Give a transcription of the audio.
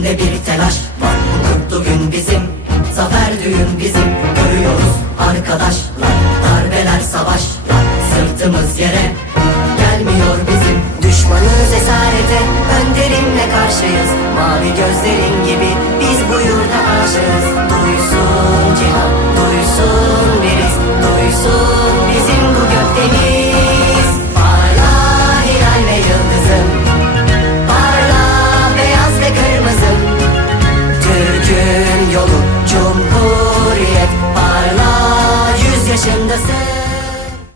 içinde bir telaş var. Bu mutlu gün bizim, zafer düğün bizim. Görüyoruz arkadaşlar, darbeler savaşlar. Sırtımız yere gelmiyor bizim. Düşmanız esarete, önderimle karşıyız. Mavi gözlerin Cause